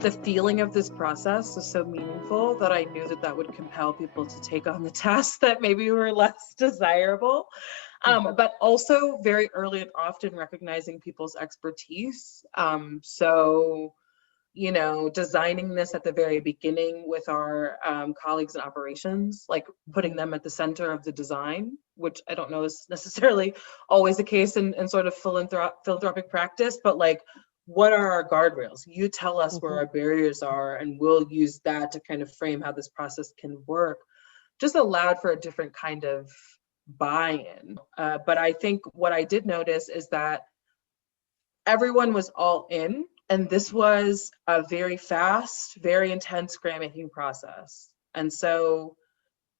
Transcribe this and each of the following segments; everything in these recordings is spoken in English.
the feeling of this process was so meaningful that I knew that that would compel people to take on the tasks that maybe were less desirable. But also very early and often recognizing people's expertise. Designing this at the very beginning with our colleagues in operations, like putting them at the center of the design, which I don't know is necessarily always the case in sort of philanthropic practice, but like, what are our guardrails? You tell us where Mhm. our barriers are, and we'll use that to kind of frame how this process can work. Just allowed for a different kind of buy-in. But I think what I did notice is that everyone was all in, and this was a very fast, very intense grant making process. And so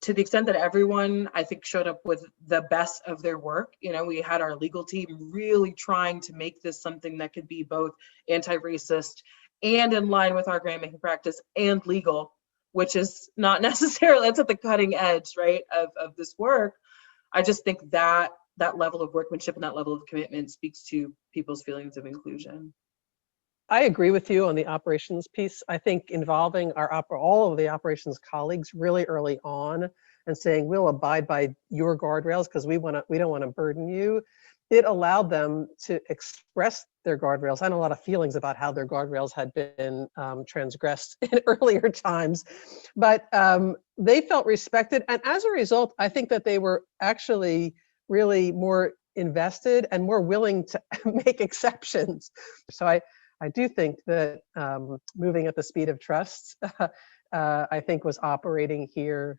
to the extent that everyone, I think, showed up with the best of their work, we had our legal team really trying to make this something that could be both anti-racist and in line with our grant making practice and legal, which is not necessarily, it's at the cutting edge, right, of this work. I just think that that level of workmanship and that level of commitment speaks to people's feelings of inclusion. I agree with you on the operations piece. I think involving all of the operations colleagues really early on and saying we'll abide by your guardrails because we don't want to burden you. It allowed them to express their guardrails and a lot of feelings about how their guardrails had been transgressed in earlier times, but they felt respected, and as a result, I think that they were actually really more invested and more willing to make exceptions. So I do think that moving at the speed of trust, I think was operating here